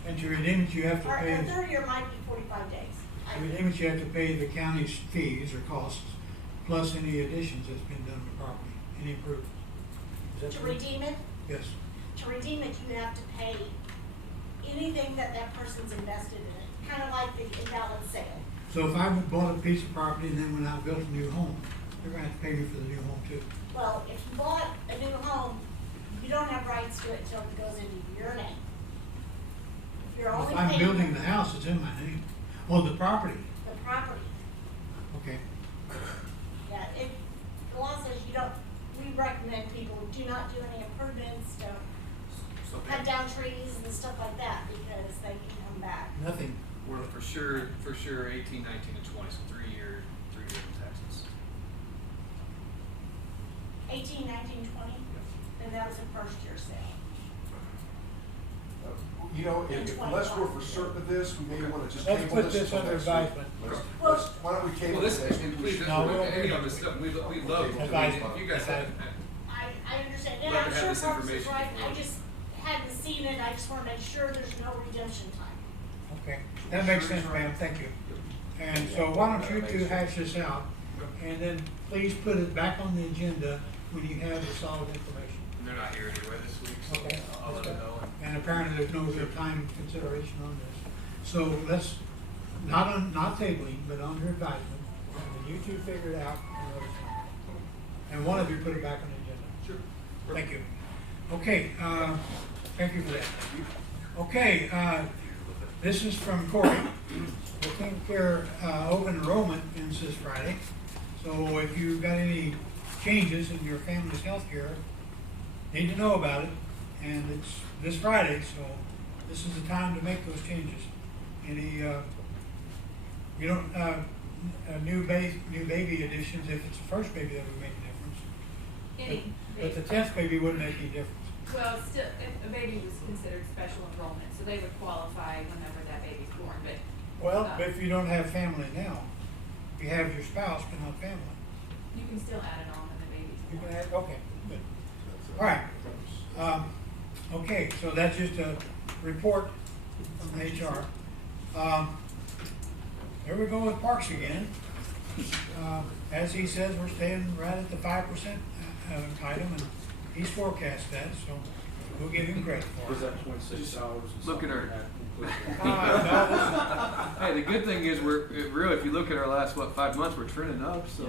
And to redeem it, you have to Or pay. a third year might be 45 days. To redeem it, you have to pay the county's fees or costs, plus any additions that's been done to the property, any improvements. Is that To true? redeem it, Yes. to redeem it, you have to pay anything that person's invested in it, kind of like the invalid sale. So if I bought a piece of property and then when I built a new home, they're gonna have to pay me for the new home too. Well, if you bought a new home, you don't have rights to it until it goes into your name. If you're only If I'm paying building the house, it's in my name. Oh, the property, the property, okay. yeah, the law says you don't, we recommend people do not do any improvements, don't cut down trees and stuff like that, because they can come back. Nothing. We're for sure 18, 19, and 20, so 3 year taxes. 18, 19, 20, and that was a first year sale. Unless we're for certain of this, we may want to just Let's table put this this until under next week. advisement. Why don't we table Well, this this, next and week? please, No, we don't any do on this stuff, we love, Advisement. if you guys have, I I understand, Love yeah, to I'm have sure this Parks is information right, before. I just hadn't seen it, I just wanna make sure there's no redemption time. Okay, that makes sense, ma'am, thank you. And so why don't you two hash this out, and then please put it back on the agenda when you have the solid information. And they're not here anyway this week, so Okay. I'll let them know. And apparently there's no real time consideration on this. So let's, not tabling, but under advisement, and then you two figure it out and let us know. And one of you put it back on the agenda. Sure. Thank you. Okay, thank you for that. Okay, this is from Corey. The King Care open enrollment ends this Friday. So if you've got any changes in your family's health care, need to know about it. And it's this Friday, so this is the time to make those changes. Any, you don't, new baby additions, if it's the first baby, that would make a difference. Any But the baby. 10th baby wouldn't make any difference. Well, still, if a baby was considered special enrollment, so they would qualify whenever that baby's born, but. Well, but if you don't have family now, you have your spouse but not family. You can still add it on when the baby's You born. can add, okay, good. All right. Okay, so that's just a report from HR. There we go with parks again. As he says, we're staying right at the 5% item, and he's forecast that, so we'll give him credit for it. that $26? Look at her. No, Hey, the good thing is if you look at our last, 5 months, we're trending up, so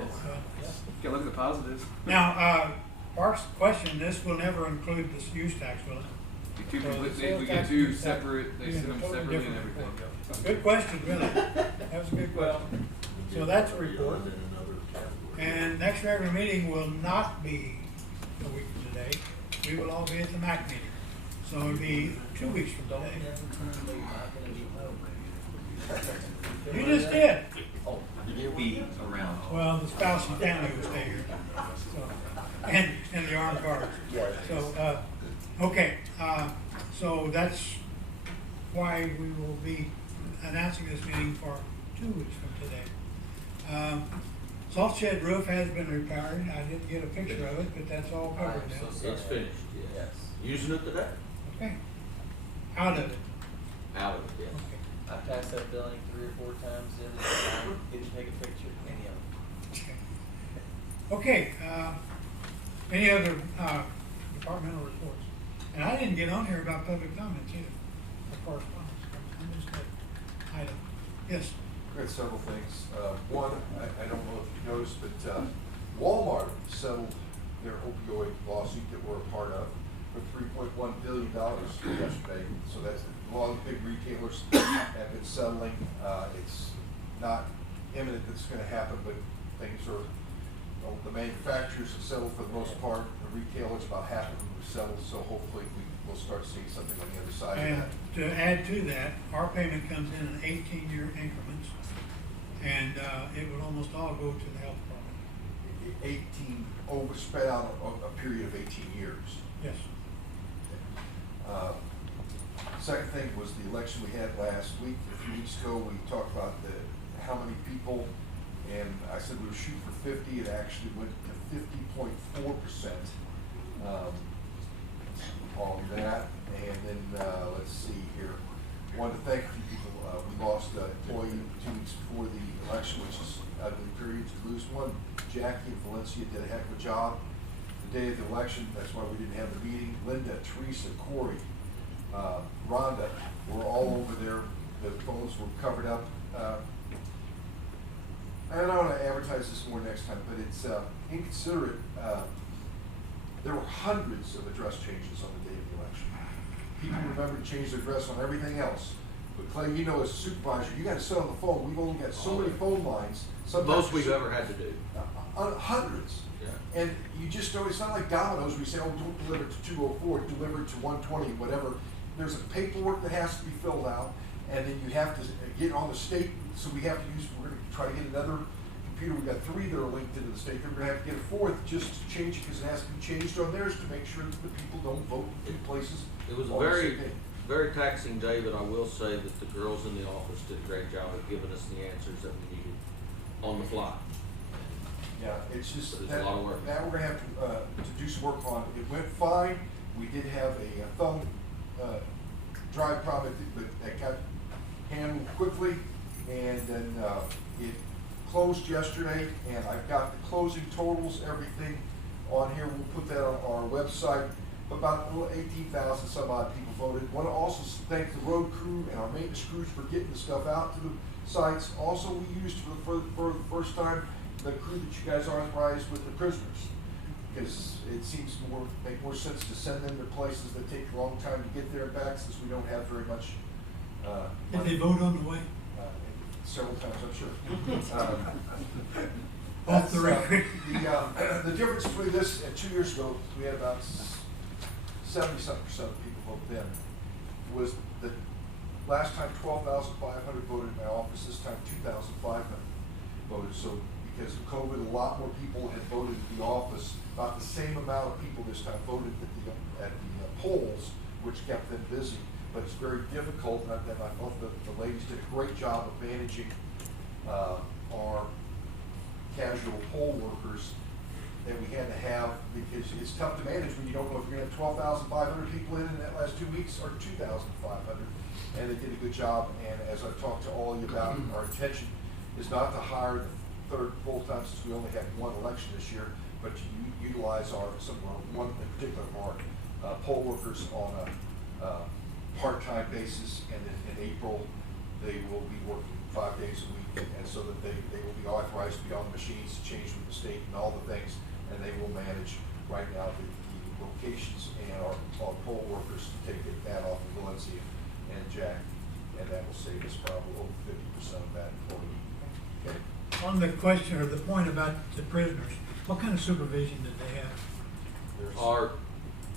gotta look at the positives. now, Parks question, this will never include this use tax, will it? We Sales get tax, two use tax, separate, they yeah, send them totally separately and different everything. report. Good question, really. That was a good question. So that's a report. And next regular meeting will not be a week from today. We will all be at the MAC meeting. So it'll be 2 weeks from today. You just did. You'll be around. Well, the spouse and family will stay here. So, and the armed guards. So, okay, so that's why we will be announcing this meeting for 2 weeks from today. Salt shed roof has been repaired. I didn't get a picture of it, but that's all covered now. It's finished, yes. Using it today? Okay. Out of it. Out of it, yes. Okay. I passed that building 3 or 4 times the other day, didn't take a picture of any of them. Okay, any other, departmental reports? And I didn't get on here about public comments either, or correspondence. I missed that item. Yes? We had several things. One, I don't know if you noticed, but Walmart settled their opioid lawsuit that we're a part of for $3.1 billion yesterday. So that's a lot of big retailers have been settling. It's not imminent that it's going to happen, but things are, the manufacturers have settled for the most part. The retailers, about half of them have settled. So hopefully we'll start seeing something on the other side of And that. to add to that, our payment comes in 18-year increments, and it would almost all go to the health department. 18, spread out a period of 18 years. Yes. Second thing was the election we had last week. A few weeks ago, we talked about how many people, and I said we were shooting for 50. It actually went to 50.4% on that. And then let's see here. Wanted to thank a few people. We lost an employee 2 weeks before the election, which is ugly period to lose one. Jackie in Valencia did a heck of a job. The day of the election, that's why we didn't have the meeting. Linda, Teresa, Corey, Rhonda were all over there. The phones were covered up. I don't want to advertise this more next time, but it's inconsiderate. There were hundreds of address changes on the day of the election. People remember to change their address on everything else. But Clay, you know, as a supervisor, you got to sit on the phone. We've only got so many phone lines. Most we've ever had to do. Hundreds. Yeah. And you just don't, it's not like Domino's, we say, oh, don't deliver to 204, deliver it to 120, whatever. There's a paperwork that has to be filled out, and then you have to get on the state, so we're going to try to get another computer. We've got 3 that are linked into the state. Then we're going to have to get a 4th just to change it, because it has to be changed on theirs to make sure that the people don't vote in 2 places. It was on the very, same day. very taxing day, but I will say that the girls in the office did a great job of giving us the answers that we needed on the fly. Yeah, it's just It's that, a lot of work. now we're gonna have to do some work on it. It went fine. We did have a thumb drive problem, but that got handled quickly. And then it closed yesterday, and I've got the closing totals, everything on here. We'll put that on our website. About 18,000 some odd people voted. Want to also thank the road crew and our maintenance crews for getting the stuff out to the sites. Also, we used for the first time the crew that you guys authorized with the prisoners, because it seems to make more sense to send them to places that take a long time to get there and back, since we don't have very much. Did they vote on the way? Several times, I'm sure. Off the record. The difference between this and 2 years ago, we had about 70-something% of people vote then, was that last time 12,500 voted in my office, this time 2,500 voted. So because of COVID, a lot more people had voted at the office. About the same amount of people this time voted at the polls, which kept them busy. But it's very difficult, and I thought the ladies did a great job of managing our casual poll workers that we had to have, because it's tough to manage when you don't know if you're going to have 12,500 people in that last 2 weeks or 2,500. And they did a good job. And as I've talked to all of you about, our intention is not to hire the third full-time, since we only had one election this year, but to utilize one in particular of our poll workers on a part-time basis. And then in April, they will be working 5 days a week, and so that they will be authorized to be on the machines, to change with the state and all the things, and they will manage right now the locations and our poll workers to take that off of Valencia and Jack, and that will save us probably over 50% of that employee. Okay. On the question or the point about the prisoners, what kind of supervision did they have?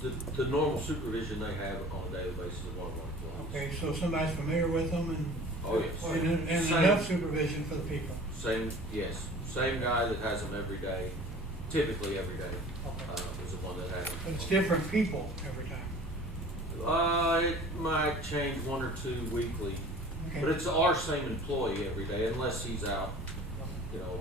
The normal supervision they have on a daily basis of one of our employees. Okay, so somebody's familiar with them and. Oh, yes. And Same. enough supervision for the people. Yes, same guy that has them every day, typically every day, Okay. is the one that has them. But it's different people every time. It might change 1 or 2 weekly, Okay. but it's our same employee every day, unless he's out,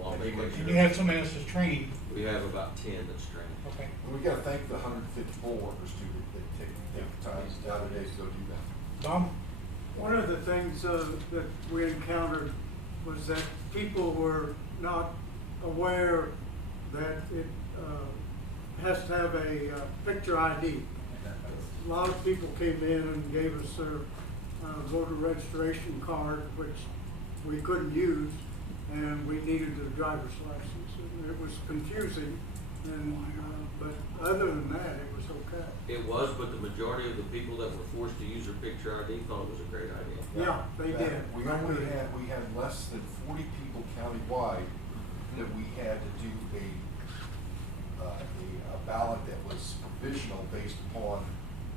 on vacation. And you have somebody else that's trained. We have about 10 that's trained. Okay. And we got to thank the 150 poll workers too, that take the time out of their days to go do that. Tom? One of the things that we encountered was that people were not aware that it has to have a picture ID. A lot of people came in and gave us their voter registration card, which we couldn't use, and we needed a driver's license. And it was confusing, but other than that, it was okay. It was, but the majority of the people that were forced to use their picture ID thought it was a great idea. Yeah, they did. We had less than 40 people countywide that we had to do a ballot that was provisional based upon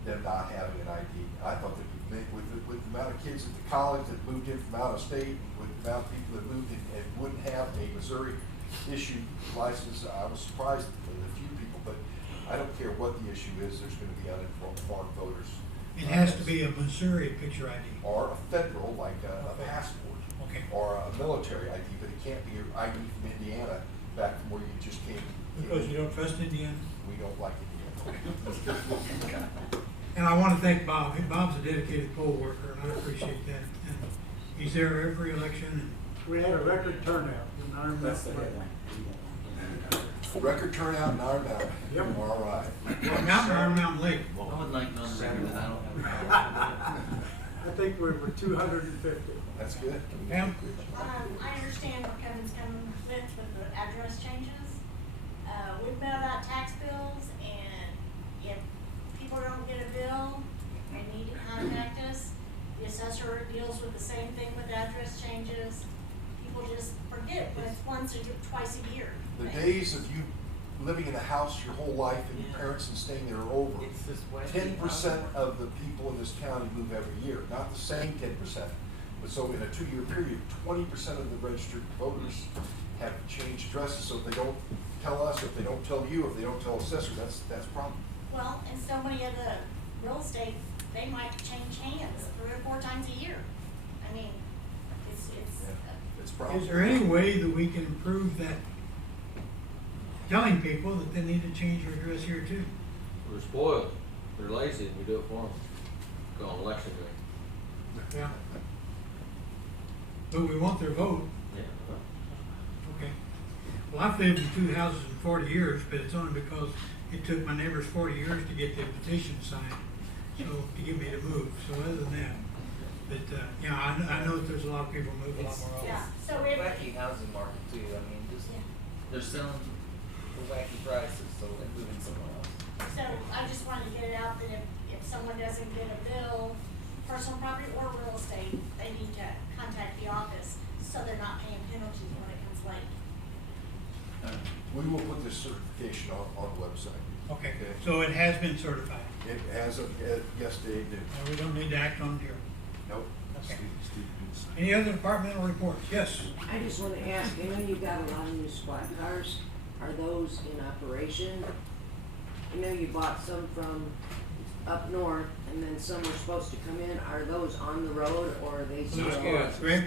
them not having an ID. I thought that with the amount of kids at the college that moved in from out of state, with the amount of people that moved in and wouldn't have a Missouri issued license, I was surprised at a few people, but I don't care what the issue is, there's going to be uninformed voters. It has to be a Missouri picture ID. Or a federal, like a passport. Okay. Or a military ID, but it can't be your ID from Indiana, back from where you just came. Because you don't trust Indiana? We don't like Indiana. And I want to thank Bob. Bob's a dedicated poll worker, and I appreciate that. And he's there every election. And We had a record turnout in our Record turnout in Iron Mountain. Yep. All right. Iron Mountain Lake. I would like none record, but I don't have. I think we were 250. That's good. Pam? I understand what Kevin's coming with the address changes. We've mailed out tax bills, and if people don't get a bill, they need to contact us. The assessor deals with the same thing with address changes. People just forget, but it's once or twice a year. The days of you living in a house your whole life and your parents and staying there are over. 10% of the people in this county move every year, not the same 10%. But so in a 2-year period, 20% of the registered voters have changed addresses. So if they don't tell us, if they don't tell you, if they don't tell assessor, that's a problem. Well, and so many of the real estate, they might change hands 3 or 4 times a year. I mean, it's It's a problem. Is there any way that we can improve that telling people that they need to change their address here too. We're spoiled, they're lazy, and we do it for them. Go on election day. Yeah. But we want their vote. Yeah. Okay. Well, I've lived in 2 houses in 40 years, but it's only because it took my neighbors 40 years to get the petition signed, so, to get me to move. So other than that, but, yeah, I know that there's a lot of people move a lot more often. Yeah, so if, Wacky housing market too, I mean, just, they're selling for wacky prices, so they're moving somewhere else. so I just wanted to get it out that if someone doesn't get a bill, personal property or real estate, they need to contact the office, so they're not paying penalties when it comes late. We will put this certification on the website. Okay, so it has been certified. It has a, yes, they do. We don't need to act on it here. Nope. Okay. Steve can sign. Any other departmental reports? Yes. I just want to ask, I know you got a lot of new squad cars. Are those in operation? I know you bought some from up north and then some were supposed to come in. Are those on the road or are they still? Greg?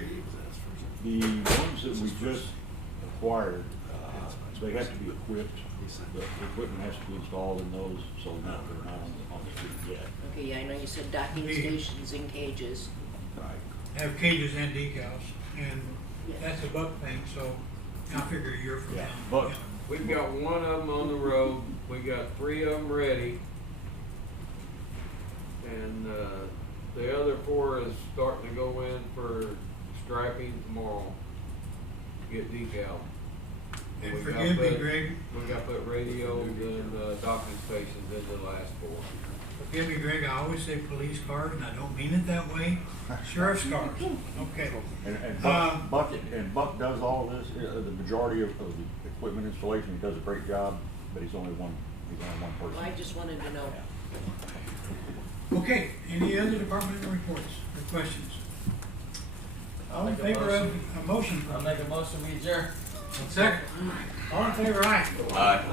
The ones that we just acquired, they have to be equipped. The equipment has to be installed in those, so no, they're not on the street yet. Okay, yeah, I know you said docking stations in cages. Right. Have cages and decals, and that's a buck thing, so I figure a year from Yeah, now. but- yeah. We've got one of them on the road, we got 3 of them ready. And, the other 4 is starting to go in for striping tomorrow. Get decal. And We got forgive me, put- Greg, We got put radios and, docking stations in the last 4. forgive me, Greg, I always say police cars, and I don't mean it that way. Sheriff's cars, okay. And Um, Buck does all this, the majority of the equipment installation, he does a great job, but he's only one person. Well, I just wanted to know. Okay, any other departmental reports or questions? All in Make a favor of motion. a motion? I'll make a motion, we adjourn. Second. All in favor, aye. Aye.